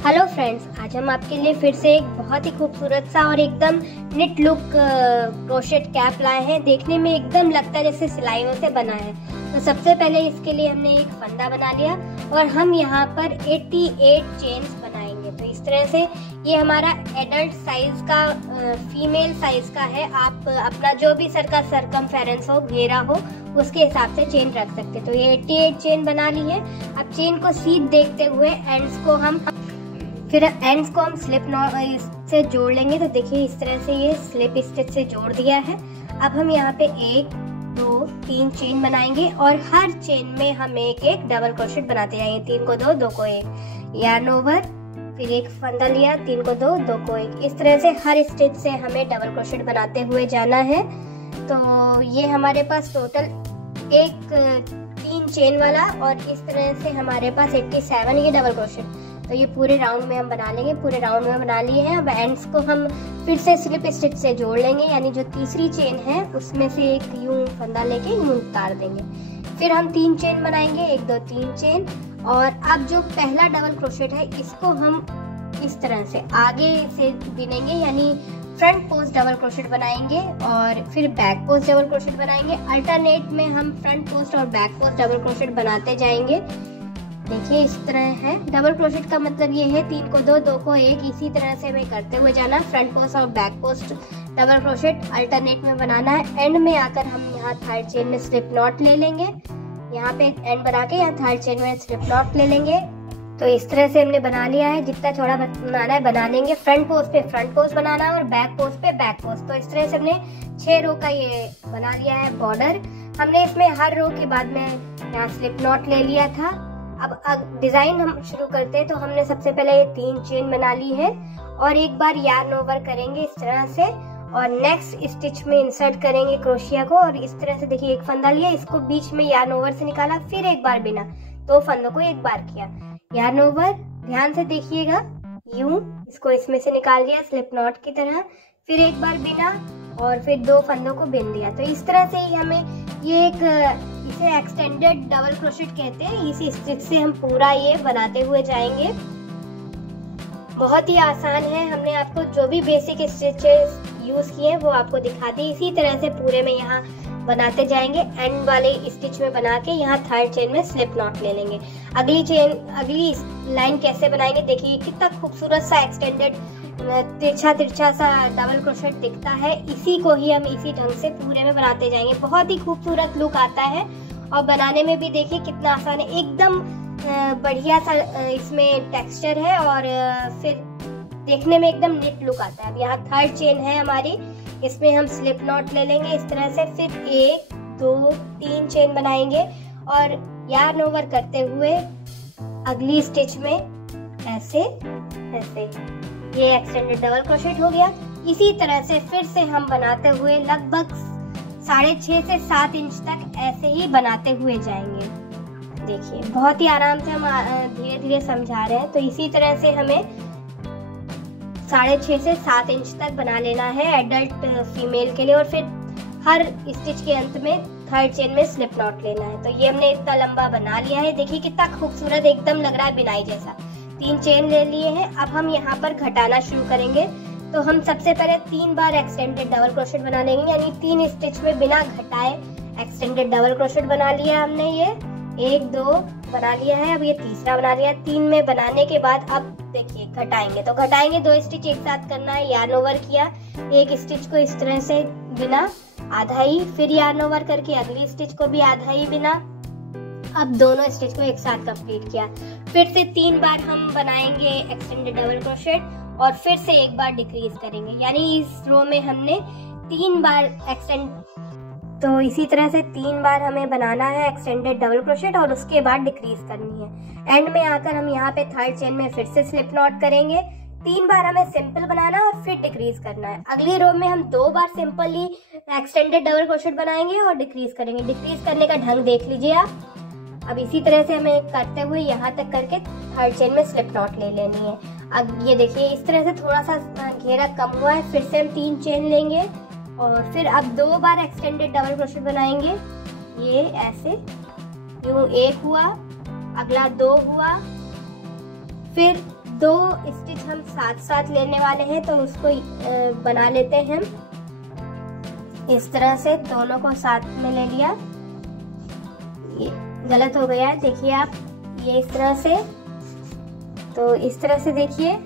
Hello friends, आज हम आपके लिए फिर से एक बहुत ही खूबसूरत सा और एकदम निट लुक क्रोशेट कैप लाए हैं। देखने में एकदम लगता है जैसे सिलाइयों से बना है। तो सबसे पहले इसके लिए हमने एक फंदा बना लिया और हम यहाँ पर 88 चेन्स बनाएंगे। तो इस तरह से ये हमारा एडल्ट साइज का फीमेल साइज का है। आप अपना जो भी सर का सरकमफेरेंस हो, घेरा हो, उसके हिसाब से चेन रख सकते हैं। तो ये 88 चेन बना ली है। अब चेन को सीध देखते हुए एंड्स को हम स्लिप नॉट से जोड़ लेंगे। तो देखिए इस तरह से ये स्लिप स्टिच से जोड़ दिया है। अब हम यहाँ पे 1 2 3 चेन बनाएंगे और हर चेन में हम एक एक डबल क्रोशेट बनाते जाएंगे। 3 को 2 2 को 1 यार्न ओवर, फिर एक फंदा लिया, 3 को 2 2 को 1। इस तरह से हर स्टिच से हमें डबल क्रोशेट बनाते हुए जाना है। तो ये हमारे पास टोटल एक 3 चेन वाला और इस तरह से हमारे पास 87 ये डबल क्रोशेट। तो ये पूरे राउंड में हम बना लेंगे। पूरे राउंड में बना लिए हैं। अब एंड्स को हम फिर से स्लिप स्टिच से जोड़ लेंगे, यानी जो तीसरी चेन है उसमें से एक यूं फंदा लेके यूं उतार देंगे। फिर हम 3 चेन बनाएंगे, 1 2 3 चेन। और अब जो पहला डबल क्रोशेट है इसको हम इस तरह से आगे से बिनेंगे, यानी फ्रंट पोस्ट डबल क्रोशेट बनाएंगे और फिर बैक पोस्ट डबल क्रोशेट बनाएंगे। अल्टरनेट में हम फ्रंट पोस्ट और बैक पोस्ट डबल क्रोशेट बनाते जाएंगे। देखिए इस तरह है। डबल क्रोशेट का मतलब ये है 3 को 2 2 को 1, इसी तरह से हमें करते हुए जाना। फ्रंट पोस्ट और back post double crochet alternate में बनाना है। एंड में आकर हम यहाँ थर्ड चेन में स्लिप नॉट ले लेंगे। यहाँ पे एंड बना के यहाँ थर्ड चेन में स्लिप नॉट ले लेंगे। तो इस तरह से हमने बना लिया है। जितना चौड़ा बनाना है बना लेंगे। फ्रंट पोस्ट पे फ्रंट पोस्ट बनाना है और बैक पोस्ट पे बैक पोस्ट। तो इस तरह से हमने 6 रो का ये बना लिया है बॉर्डर। हमने इसमें हर रो के बाद में यहाँ स्लिप नॉट ले लिया था। अब डिजाइन हम शुरू करते हैं। तो हमने सबसे पहले ये 3 चेन बना ली है और एक बार यार्न ओवर करेंगे इस तरह से और नेक्स्ट स्टिच में इंसर्ट करेंगे क्रोशिया को। और इस तरह से देखिए एक फंदा लिया, इसको बीच में यार्न ओवर से निकाला, फिर एक बार बिना, 2 फंदों को एक बार किया, यार्न ओवर, ध्यान से देखिएगा, यूं इसको इसमें से निकाल दिया स्लिप नॉट की तरह, फिर एक बार बिना और फिर 2 फंदों को बिन दिया। तो इस तरह से ही हमें ये इसे एक्सटेंडेड डबल क्रोशेट कहते हैं। इसी स्टिच से हम पूरा ये बनाते हुए जाएंगे। बहुत ही आसान है। हमने आपको जो भी बेसिक स्टिचेस यूज किए हैं वो आपको दिखा दी। इसी तरह से पूरे में यहाँ बनाते जाएंगे। एंड वाले स्टिच में बना के यहाँ थर्ड चेन में स्लिप नॉट ले लेंगे। अगली लाइन कैसे बनाएंगे देखिए, कितना खूबसूरत सा एक्सटेंडेड तिरछा सा डबल क्रोशेट दिखता है। इसी को ही हम इसी ढंग से पूरे में बनाते जाएंगे। बहुत ही खूबसूरत लुक आता है और बनाने में भी देखिए कितना आसान है। एकदम बढ़िया सा इसमें टेक्सचर है और फिर देखने में एकदम नीट लुक आता है। अब यहाँ थर्ड चेन है हमारी, इसमें हम स्लिप नॉट ले लेंगे इस तरह से। फिर 1 2 3 चेन बनाएंगे और यार्न ओवर करते हुए अगली स्टिच में ऐसे ये एक्सटेंडेड डबल क्रोशेट हो गया। इसी तरह से फिर से हम बनाते हुए लगभग 6.5 से 7 इंच तक ऐसे ही बनाते हुए जाएंगे। देखिए बहुत ही आराम से हम धीरे धीरे समझा रहे हैं। तो इसी तरह से हमें 6.5 से 7 इंच तक बना लेना है एडल्ट फीमेल के लिए। और फिर हर स्टिच के अंत में थर्ड चेन में स्लिप नॉट लेना है। तो ये हमने इतना लंबा बना लिया है। देखिए कितना खूबसूरत एकदम लग रहा है बिनाई जैसा। 3 चेन ले लिए हैं। अब हम यहाँ पर घटाना शुरू करेंगे। तो हम सबसे पहले 3 बार एक्सटेंडेड डबल क्रोशेट बना लेंगे, यानी 3 स्टिच में बिना घटाए एक्सटेंडेड डबल क्रोशेट बना लिया हमने। ये 1 2 बना लिया है। अब ये तीसरा बना लिया। 3 में बनाने के बाद अब देखिए घटाएंगे। तो घटाएंगे 2 स्टिच एक साथ करना है। यार्न ओवर किया, एक स्टिच को इस तरह से बिना आधा ही, फिर यार्न ओवर करके अगली स्टिच को भी आधा ही बिना। अब दोनों स्टिच को एक साथ कंप्लीट किया। फिर से 3 बार हम बनाएंगे एक्सटेंडेड डबल क्रोशेट और फिर से एक बार डिक्रीज करेंगे, यानी इस रो में हमने 3 बार एक्सटेंड। तो इसी तरह से 3 बार हमें बनाना है एक्सटेंडेड डबल क्रोशेट और उसके बाद डिक्रीज करनी है। एंड में आकर हम यहाँ पे थर्ड चेन में फिर से स्लिप नॉट करेंगे। 3 बार हमें सिंपल बनाना है और फिर डिक्रीज करना है। अगली रो में हम 2 बार सिंपली एक्सटेंडेड डबल क्रोशेट बनाएंगे और डिक्रीज करेंगे। डिक्रीज करने का ढंग देख लीजिए आप। अब इसी तरह से हमें करते हुए यहाँ तक करके थर्ड चेन में स्लिप नॉट ले लेनी है। अब ये देखिए इस तरह से थोड़ा सा घेरा कम हुआ है। फिर से हम 3 चेन लेंगे और फिर अब 2 बार एक्सटेंडेड डबल क्रोशेट बनाएंगे। ये ऐसे यूं 1 हुआ, अगला 2 हुआ, फिर 2 स्टिच हम साथ साथ लेने वाले हैं, तो उसको बना लेते हैं हम। इस तरह से दोनों को साथ में ले लिया। ये गलत हो गया है, देखिए आप, ये इस तरह से। तो इस तरह से देखिए,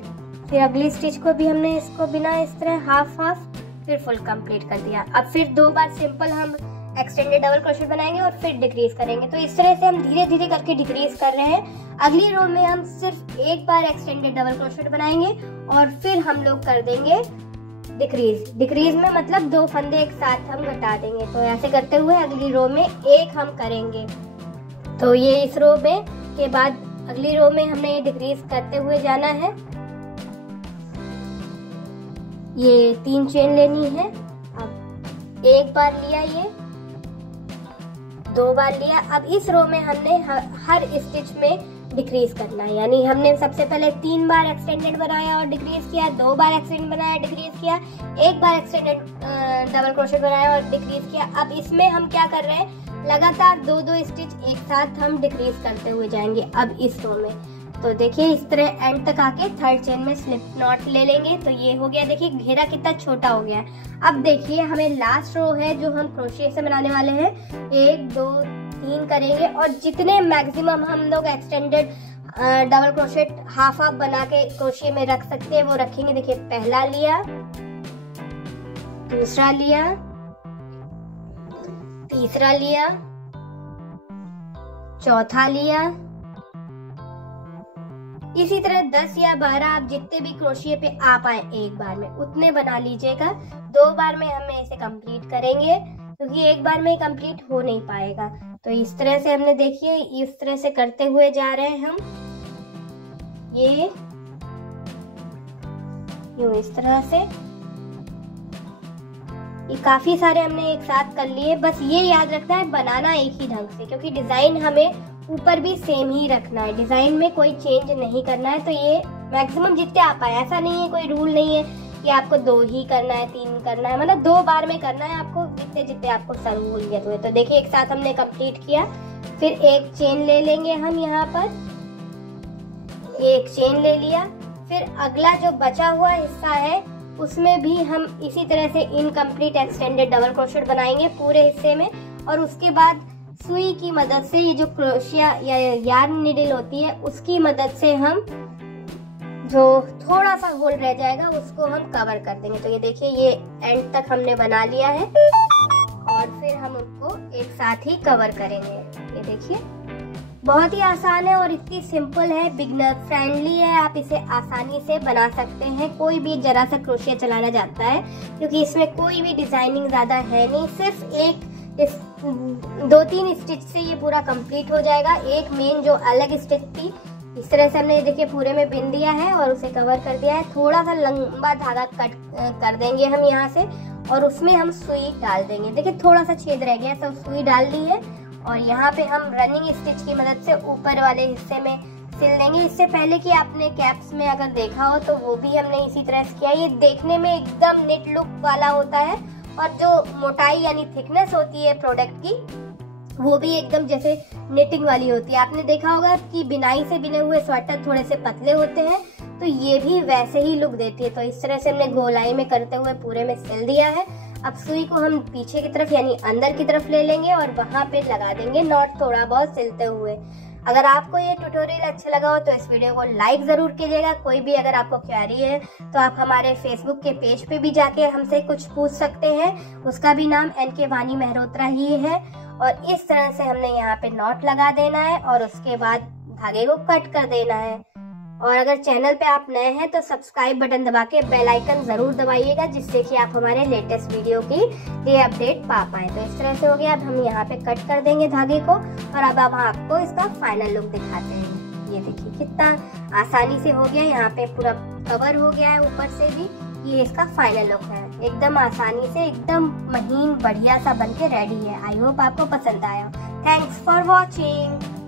फिर अगली स्टिच को भी हमने इसको बिना इस तरह हाफ हाफ फिर फुल कंप्लीट कर दिया। अब फिर 2 बार सिंपल हम एक्सटेंडेड डबल क्रोशेट बनाएंगे और फिर डिक्रीज करेंगे। तो इस तरह से हम धीरे धीरे करके डिक्रीज कर रहे हैं। अगली रो में हम सिर्फ 1 बार एक्सटेंडेड डबल क्रोशेट बनाएंगे और फिर हम लोग कर देंगे डिक्रीज। डिक्रीज में मतलब 2 फंदे एक साथ हम घटा देंगे। तो ऐसे करते हुए अगली रो में 1 हम करेंगे। तो ये इस रो में के बाद अगली रो में हमने ये डिक्रीज करते हुए जाना है। ये 3 चेन लेनी है। अब 1 बार लिया, ये 2 बार लिया। अब इस रो में हमने हर स्टिच में डिक्रीज करना है, यानी हमने सबसे पहले 3 बार एक्सटेंडेड बनाया और डिक्रीज किया, 2 बार एक्सटेंड बनाया डिक्रीज किया, 1 बार एक्सटेंडेड डबल क्रोशेट बनाया और डिक्रीज किया। अब इसमें हम क्या कर रहे हैं, लगातार 2-2 स्टिच एक साथ हम डिक्रीज करते हुए जाएंगे। अब इस रो में तो देखिए इस तरह एंड तक आके 3rd चेन में स्लिप नॉट ले लेंगे। तो ये हो गया, देखिए घेरा कितना छोटा हो गया है। अब देखिए हमें लास्ट रो है जो हम क्रोशिया से बनाने वाले हैं। 1 2 3 करेंगे और जितने मैक्सिमम हम लोग extended double crochet half half बना के क्रोशिया में रख सकते हैं वो रखेंगे। देखिए पहला लिया, दूसरा लिया, तीसरा लिया, चौथा लिया। इसी तरह 10 या 12 आप जितने भी क्रोशिया पे आ पाए एक बार में उतने बना लीजिएगा। 2 बार में हम इसे कंप्लीट करेंगे क्योंकि एक बार में कंप्लीट हो नहीं पाएगा। तो इस तरह से हमने देखिए इस तरह से करते हुए जा रहे हैं हम। ये यूं इस तरह से ये काफी सारे हमने एक साथ कर लिए। बस ये याद रखना है बनाना एक ही ढंग से, क्योंकि डिजाइन हमें ऊपर भी सेम ही रखना है, डिजाइन में कोई चेंज नहीं करना है। तो ये मैक्सिमम जितने आ पाए, ऐसा नहीं है कोई रूल नहीं है कि आपको 2 ही करना है 3 करना है, मतलब 2 बार में करना है आपको, जितने जितने आपको सहूलियत हुए। तो देखिए एक साथ हमने कंप्लीट किया। फिर एक चेन ले लेंगे हम, यहाँ पर एक चेन ले लिया। फिर अगला जो बचा हुआ हिस्सा है उसमें भी हम इसी तरह से इनकम्प्लीट एक्सटेंडेड डबल क्रोशेट बनाएंगे पूरे हिस्से में। और उसके बाद सुई की मदद से, ये जो क्रोशिया या यार्न नीडल होती है उसकी मदद से हम जो थोड़ा सा होल रह जाएगा उसको हम कवर कर देंगे। तो ये देखिए ये एंड तक हमने बना लिया है और फिर हम उनको एक साथ ही कवर करेंगे। ये देखिए बहुत ही आसान है और इतनी सिंपल है, बिगनर फ्रेंडली है। आप इसे आसानी से बना सकते हैं, कोई भी जरा सा क्रोशिया चलाना जानता है, क्योंकि इसमें कोई भी डिजाइनिंग ज्यादा है नहीं। सिर्फ एक 2-3 स्टिच से ये पूरा कंप्लीट हो जाएगा। एक मेन जो अलग स्टिच थी, इस तरह से हमने देखिए पूरे में बिन दिया है और उसे कवर कर दिया है। थोड़ा सा लंबा धागा कट कर देंगे हम यहाँ से और उसमें हम सुई डाल देंगे। देखिए थोड़ा सा छेद रह गया, सब सुई डाल दी है और यहाँ पे हम रनिंग स्टिच की मदद से ऊपर वाले हिस्से में सिल देंगे। इससे पहले कि आपने कैप्स में अगर देखा हो तो वो भी हमने इसी तरह से किया। ये देखने में एकदम नेट लुक वाला होता है और जो मोटाई यानी थिकनेस होती है प्रोडक्ट की वो भी एकदम जैसे निटिंग वाली होती है। आपने देखा होगा कि बिनाई से बिने हुए स्वेटर थोड़े से पतले होते हैं, तो ये भी वैसे ही लुक देती है। तो इस तरह से हमने गोलाई में करते हुए पूरे में सिल दिया है। अब सुई को हम पीछे की तरफ यानी अंदर की तरफ ले लेंगे और वहां पे लगा देंगे नॉट थोड़ा बहुत सिलते हुए। अगर आपको ये ट्यूटोरियल अच्छा लगा हो तो इस वीडियो को लाइक जरूर कीजिएगा। कोई भी अगर आपको क्वेरी है तो आप हमारे फेसबुक के पेज पे भी जाके हमसे कुछ पूछ सकते हैं, उसका भी नाम NK वानी मेहरोत्रा ही है। और इस तरह से हमने यहाँ पे नॉट लगा देना है और उसके बाद धागे को कट कर देना है। और अगर चैनल पे आप नए हैं तो सब्सक्राइब बटन दबा के बेल आइकन जरूर दबाइएगा, जिससे कि आप हमारे लेटेस्ट वीडियो की ये अपडेट पा पाए। तो इस तरह से हो गया। अब हम यहाँ पे कट कर देंगे धागे को और अब हम आपको इसका फाइनल लुक दिखाते हैं। ये देखिए कितना आसानी से हो गया, यहाँ पे पूरा कवर हो गया है ऊपर से भी। ये इसका फाइनल लुक है, एकदम आसानी से एकदम महीन बढ़िया सा बन के रेडी है। आई होप आपको पसंद आया। Thanks for watching.